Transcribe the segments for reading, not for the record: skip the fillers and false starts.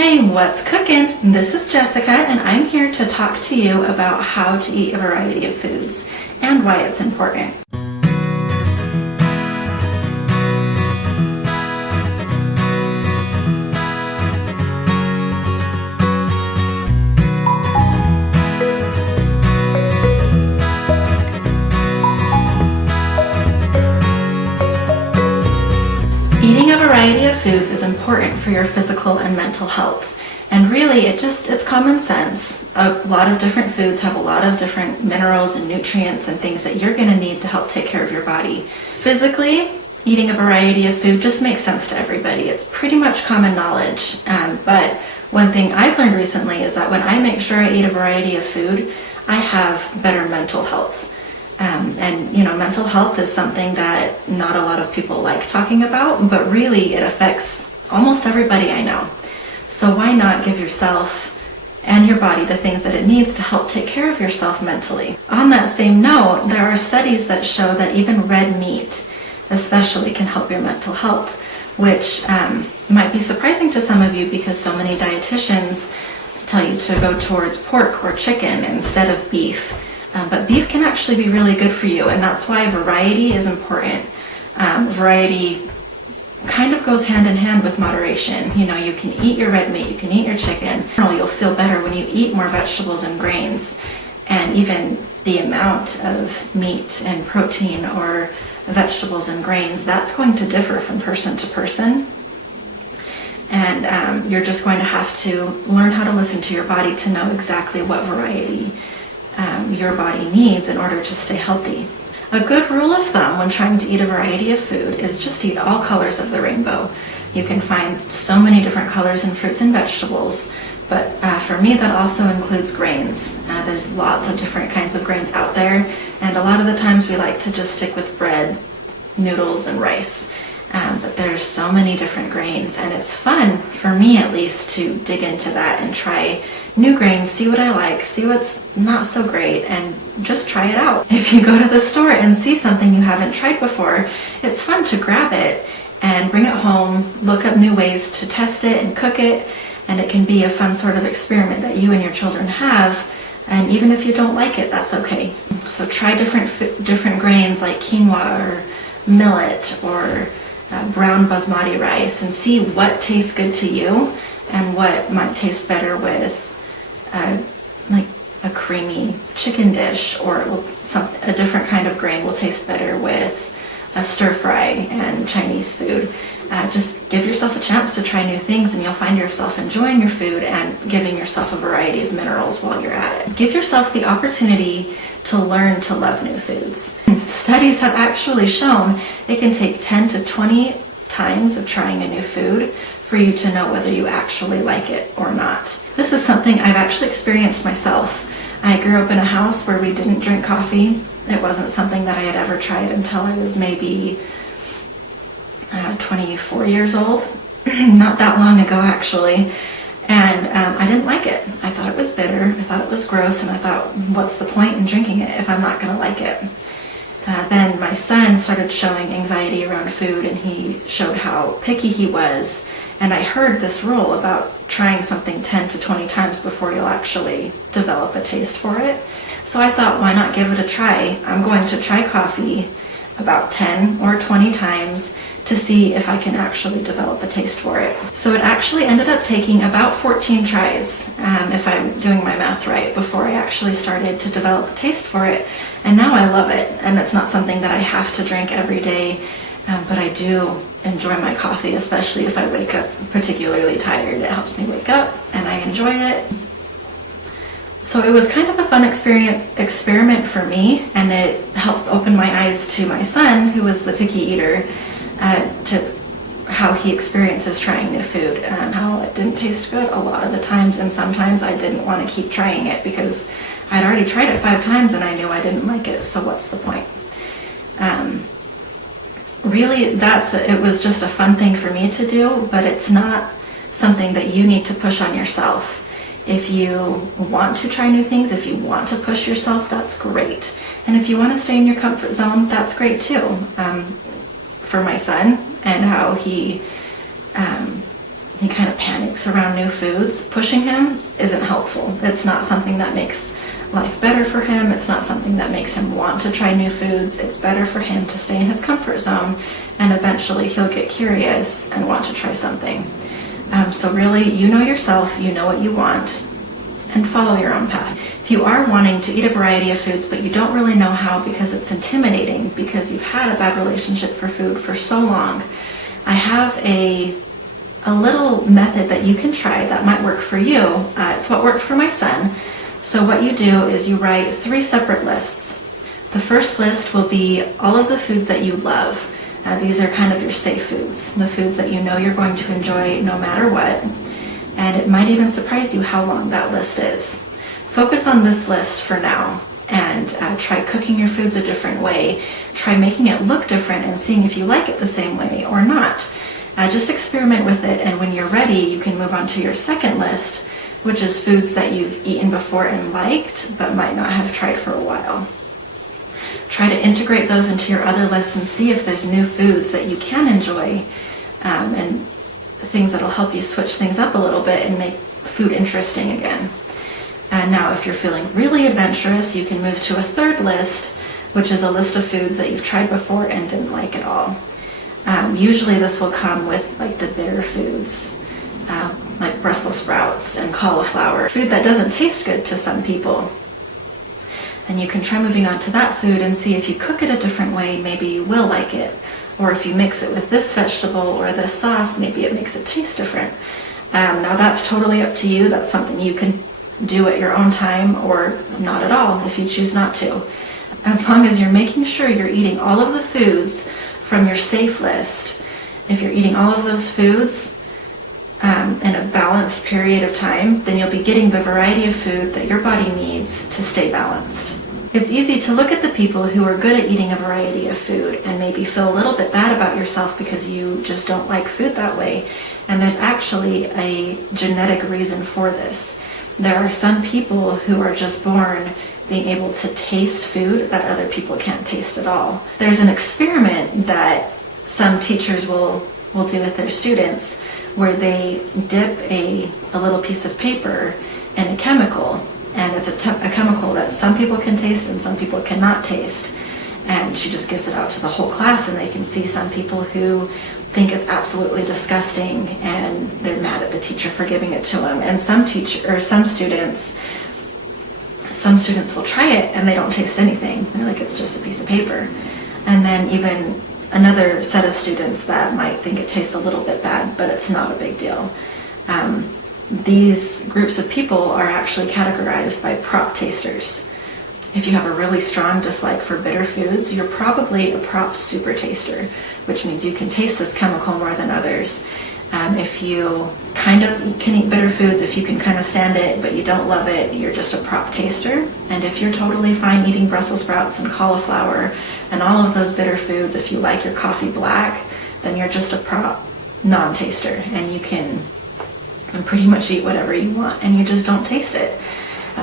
Hey, what's cooking? This is Jessica, and I'm here to talk to you about how to eat a variety of foods and why it's important. Eating a variety of foods is important for your physical and mental health. And really, it's common sense. A lot of different foods have a lot of different minerals and nutrients and things that you're going to need to help take care of your body. Physically, eating a variety of food just makes sense to everybody. It's pretty much common knowledge. But one thing I've learned recently is that when I make sure I eat a variety of food, I have better mental health. Mental health is something that not a lot of people like talking about, but really it affects almost everybody I know. So why not give yourself and your body the things that it needs to help take care of yourself mentally? On that same note, there are studies that show that even red meat especially can help your mental health, which might be surprising to some of you because so many dietitians tell you to go towards pork or chicken instead of beef. But beef can actually be really good for you, and that's why variety is important. Variety kind of goes hand in hand with moderation. You know, you can eat your red meat, you can eat your chicken. You'll feel better when you eat more vegetables and grains, and even the amount of meat and protein or vegetables and grains, that's going to differ from person to person. And you're just going to have to learn how to listen to your body to know exactly what variety your body needs in order to stay healthy. A good rule of thumb when trying to eat a variety of food is just eat all colors of the rainbow. You can find so many different colors in fruits and vegetables, but for me that also includes grains. There's lots of different kinds of grains out there, and a lot of the times we like to just stick with bread, noodles, and rice. But there's so many different grains, and it's fun, for me at least, to dig into that and try new grains, see what I like, see what's not so great, and just try it out. If you go to the store and see something you haven't tried before, it's fun to grab it and bring it home, look up new ways to test it and cook it, and it can be a fun sort of experiment that you and your children have. And even if you don't like it, that's okay. So try different grains like quinoa or millet or brown basmati rice, and see what tastes good to you and what might taste better with like a creamy chicken dish, or a different kind of grain will taste better with a stir fry and Chinese food. Just give yourself a chance to try new things, and you'll find yourself enjoying your food and giving yourself a variety of minerals while you're at it. Give yourself the opportunity to learn to love new foods. Studies have actually shown it can take 10 to 20 times of trying a new food for you to know whether you actually like it or not. This is something I've actually experienced myself. I grew up in a house where we didn't drink coffee. It wasn't something that I had ever tried until I was maybe 24 years old. Not that long ago, actually. And I didn't like it. I thought it was bitter. I thought it was gross, and I thought, what's the point in drinking it if I'm not going to like it? Then my son started showing anxiety around food, and he showed how picky he was. And I heard this rule about trying something 10 to 20 times before you'll actually develop a taste for it. So I thought, why not give it a try? I'm going to try coffee about 10 or 20 times to see if I can actually develop a taste for it. So it actually ended up taking about 14 tries, if I'm doing my math right, before I actually started to develop a taste for it. And now I love it, and it's not something that I have to drink every day, but I do enjoy my coffee, especially if I wake up particularly tired. It helps me wake up, and I enjoy it. So it was kind of a fun experiment for me, and it helped open my eyes to my son, who was the picky eater, to how he experiences trying new food, and how it didn't taste good a lot of the times, and sometimes I didn't want to keep trying it because I'd already tried it 5 times and I knew I didn't like it, so what's the point? Really, it was just a fun thing for me to do, but it's not something that you need to push on yourself. If you want to try new things, if you want to push yourself, that's great. And if you want to stay in your comfort zone, that's great too. For my son and how he he kind of panics around new foods. Pushing him isn't helpful. It's not something that makes life better for him. It's not something that makes him want to try new foods. It's better for him to stay in his comfort zone, and eventually he'll get curious and want to try something. So really, you know yourself, you know what you want, and follow your own path. If you are wanting to eat a variety of foods, but you don't really know how because it's intimidating, because you've had a bad relationship for food for so long, I have a little method that you can try that might work for you. It's what worked for my son. So what you do is you write 3 separate lists. The first list will be all of the foods that you love. These are kind of your safe foods, the foods that you know you're going to enjoy no matter what. And it might even surprise you how long that list is. Focus on this list for now, and try cooking your foods a different way. Try making it look different and seeing if you like it the same way or not. Just experiment with it, and when you're ready, you can move on to your second list, which is foods that you've eaten before and liked, but might not have tried for a while. Try to integrate those into your other lists and see if there's new foods that you can enjoy, and things that'll help you switch things up a little bit and make food interesting again. And now if you're feeling really adventurous, you can move to a third list, which is a list of foods that you've tried before and didn't like at all. Usually this will come with like the bitter foods, like Brussels sprouts and cauliflower, food that doesn't taste good to some people. And you can try moving on to that food and see if you cook it a different way, maybe you will like it. Or if you mix it with this vegetable or this sauce, maybe it makes it taste different. Now that's totally up to you. That's something you can do at your own time, or not at all if you choose not to. As long as you're making sure you're eating all of the foods from your safe list, if you're eating all of those foods in a balanced period of time, then you'll be getting the variety of food that your body needs to stay balanced. It's easy to look at the people who are good at eating a variety of food and maybe feel a little bit bad about yourself because you just don't like food that way. And there's actually a genetic reason for this. There are some people who are just born being able to taste food that other people can't taste at all. There's an experiment that some teachers will do with their students where they dip a little piece of paper in a chemical, and it's a chemical that some people can taste and some people cannot taste. And she just gives it out to the whole class, and they can see some people who think it's absolutely disgusting and they're mad at the teacher for giving it to them. And some students will try it and they don't taste anything. They're like, it's just a piece of paper. And then even another set of students that might think it tastes a little bit bad, but it's not a big deal. These groups of people are actually categorized by prop tasters. If you have a really strong dislike for bitter foods, you're probably a prop super taster, which means you can taste this chemical more than others. If you kind of can eat bitter foods, if you can kind of stand it, but you don't love it, you're just a prop taster. And if you're totally fine eating Brussels sprouts and cauliflower and all of those bitter foods, if you like your coffee black, then you're just a prop non-taster, and you can pretty much eat whatever you want and you just don't taste it.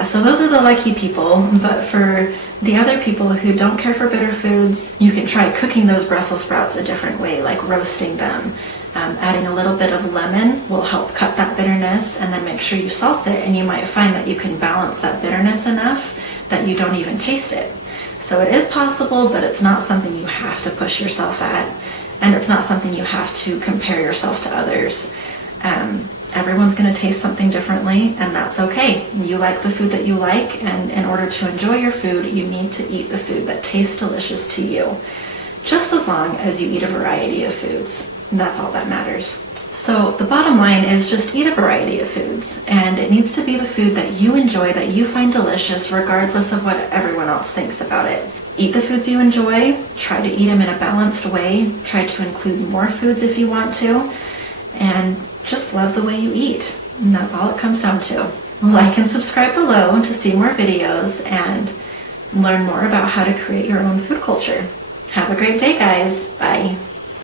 So those are the lucky people, but for the other people who don't care for bitter foods, you can try cooking those Brussels sprouts a different way, like roasting them. Adding a little bit of lemon will help cut that bitterness, and then make sure you salt it, and you might find that you can balance that bitterness enough that you don't even taste it. So it is possible, but it's not something you have to push yourself at, and it's not something you have to compare yourself to others. Everyone's going to taste something differently, and that's okay. You like the food that you like, and in order to enjoy your food, you need to eat the food that tastes delicious to you, just as long as you eat a variety of foods. And that's all that matters. So the bottom line is just eat a variety of foods, and it needs to be the food that you enjoy, that you find delicious, regardless of what everyone else thinks about it. Eat the foods you enjoy, try to eat them in a balanced way, try to include more foods if you want to, and just love the way you eat. And that's all it comes down to. Like and subscribe below to see more videos and learn more about how to create your own food culture. Have a great day, guys. Bye.